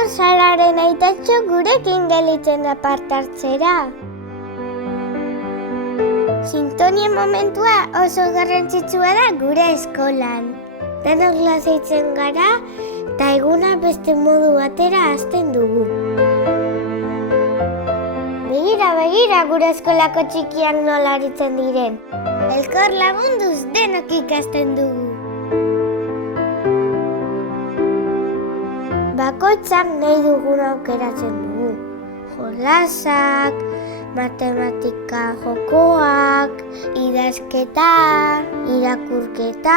Gaur Sararen aitatxo gurekin gelitzen da parte hartzera. Sintonien momentua oso garrantzitsua da gure eskolan. Denok lasaitzen gara eta eguna beste modu batera hasten dugu. Begira gure eskolako txikiak nola aritzen diren. Elkar lagunduz denok ikasten dugu. Bakoitzak nahi dugun aukeratzen dugu. Jolasak, matematika jokoak, idazketa, irakurketa.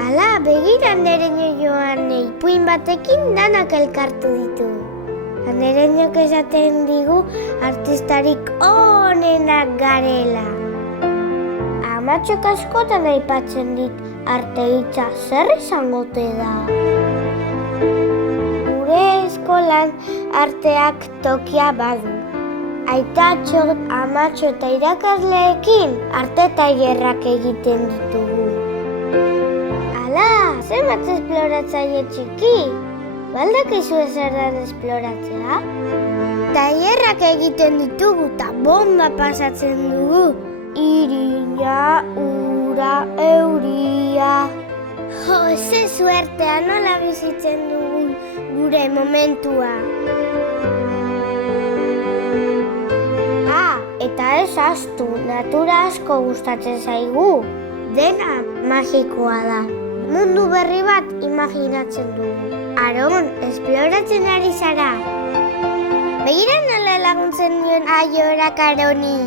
Hala, begira andereño joanei ipuin batekin danak elkartu ditu. Andereñok esaten digu artistarik onenak garela. Amatxok askotan aipatzen dit arte hitza zer izango ote da. Gure eskolan arteak tokia badu. Aitatxo, amatxo eta irakasleekin arte tailerrak egiten ditugu. Hala, zenbat esploratzaile txiki? Baldakizu zer dan esploratzea? Tailerrak egiten ditugu eta bomba pasatzen dugu. Irina, ura, euria. Jo, ze suertea nola bizitzen dugun gure momentua. Eta ez ahaztu, natura asko gustatzen zaigu. Dena magikoa da. Mundu berri bat imaginatzen dugu. Aron, esploratzen ari zara. Begira nola laguntzen nion Aiorak Aroni.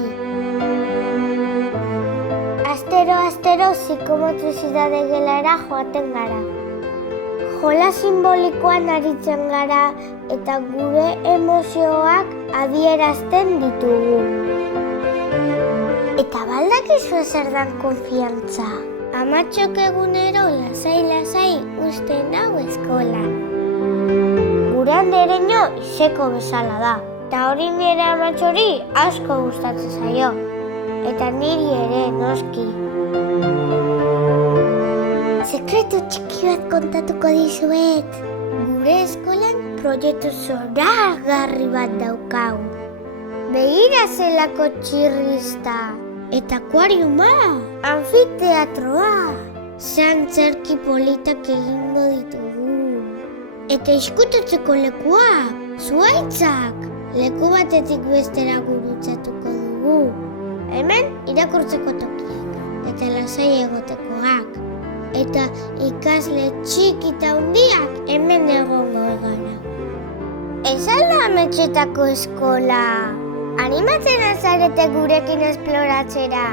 Astero psikomotrizitate gelara joaten gara. Jola simbolikoan aritzen gara eta gure emozioak adierazten ditugu. Eta baldakizu zer dan konfiantza. Amatxok egunero lasai usten hau eskolan. Gure andereño iseko bezala da. Eta hori nire amatxori asko gustatzen zaio. Eta niri ere, noski. Sekretu txiki bat kontatuko dizuet. Gure eskolan proiektu zoragarri bat daukagu. Begira zelako txirrista. Eta akuariuma, anfiteatroa. Zantzerki politak egingo ditugu. Eta izkutatzeko lekuak, zuhaitzak. Leku batetik bestera gurutzatuko dugu. Hemen irakurtzeko tokiak, eta lasai egotekoak. Eta ikasle txiki eta hundiak hemen egongo gara. Ez alda ametxetako eskola. Animatzen azarete gurekin esploratzera.